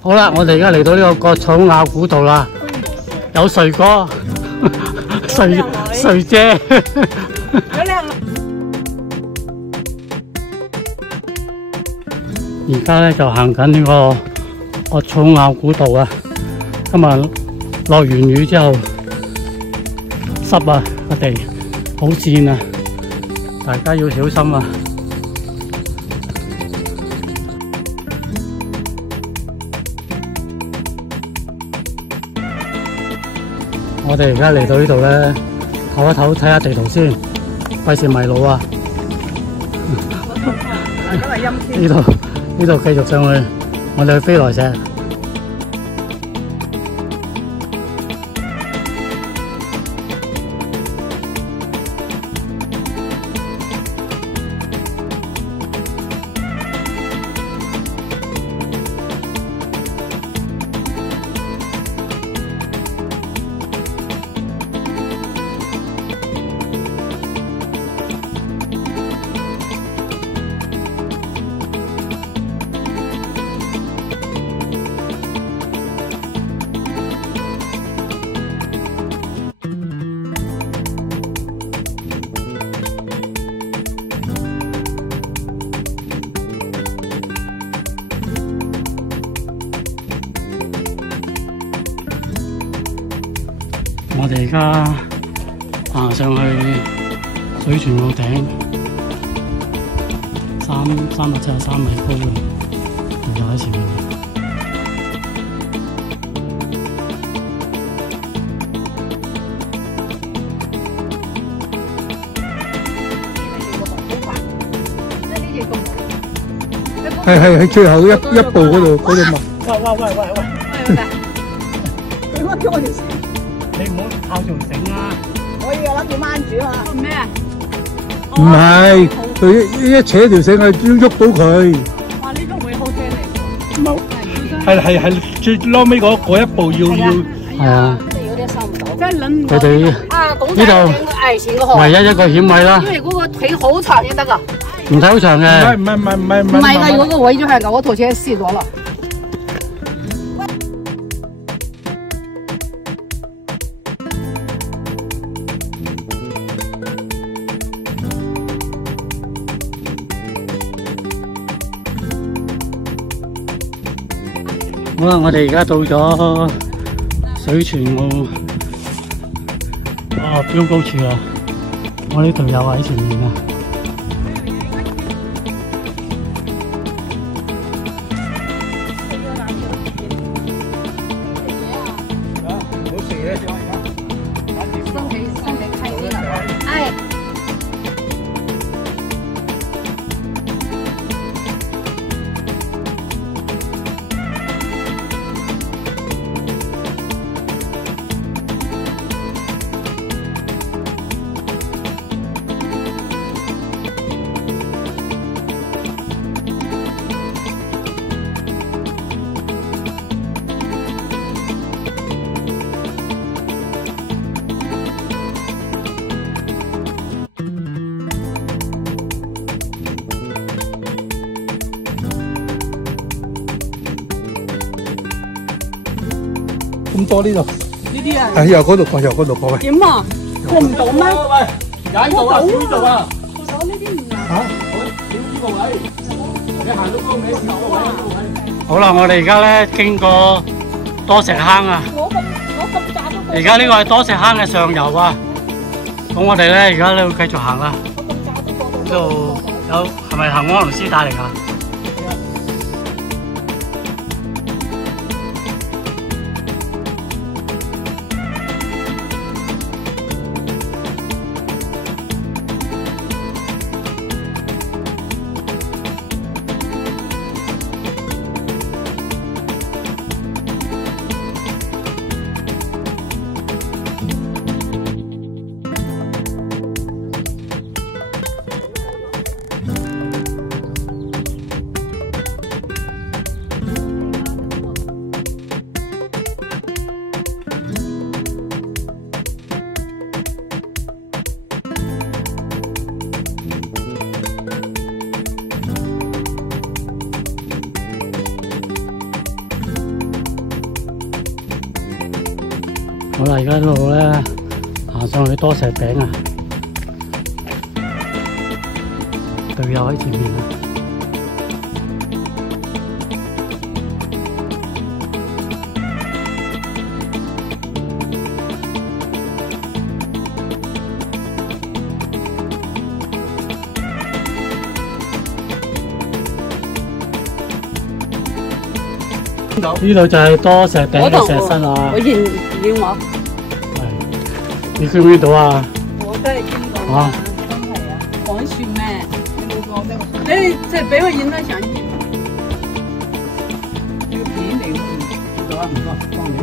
好啦，我哋而家嚟到呢個國草咬古道啦，有穗哥、穗姐。而家咧就行緊呢個國草咬古道啊！今日落完雨之後濕啊，個地好跣啊，大家要小心啊！我哋而家嚟到呢度咧，唞一唞，睇下地圖先，費事迷路啊！呢度繼續上去，我哋去飛來石。我哋而家行上去水泉澳頂，373米高嘅，就喺前面。係喺最後一步嗰度嘛。佢屈咗我條線。你唔好靠條繩啊！我依個諗住掹住啊！咩啊？唔係，佢一扯條繩係喐到佢。哇！呢個會好車嚟喎。冇，係最撈尾嗰一步要。係啊。即係有啲收唔到。真係諗唔佢哋呢度危險嘅唯一一個險位啦。因為嗰個腿好長先得㗎。唔使好長嘅。唔係㗎，如果個位就係㗎，我頭先試咗啦。好啦，我哋而家到咗水泉澳標高處啦。我啲隊友喺前面啊。身體開啲啦，哎。咁多呢度？呢啲啊？係由嗰度過嘅。點啊？過唔到咩？踩到啊！呢度啊！我手呢啲唔難。嚇！呢個位，你行到高尾呢個位。好啦，我哋而家咧經過多石坑啊。我咁大都。而家呢個係多石坑嘅上游啊。咁我哋咧而家咧會繼續行啦。呢度有係咪恆安龍絲帶嚟㗎？啦，而家一路咧行上去多石頂啊，隊友喺前面啊。呢度就係多石頂嘅石室啊！我認我，係，你見唔見到啊？我真係見到啊！真係啊，講笑咩？你冇講咩？你即係俾我影得相片。要片嚟喎，唔該唔該，幫你。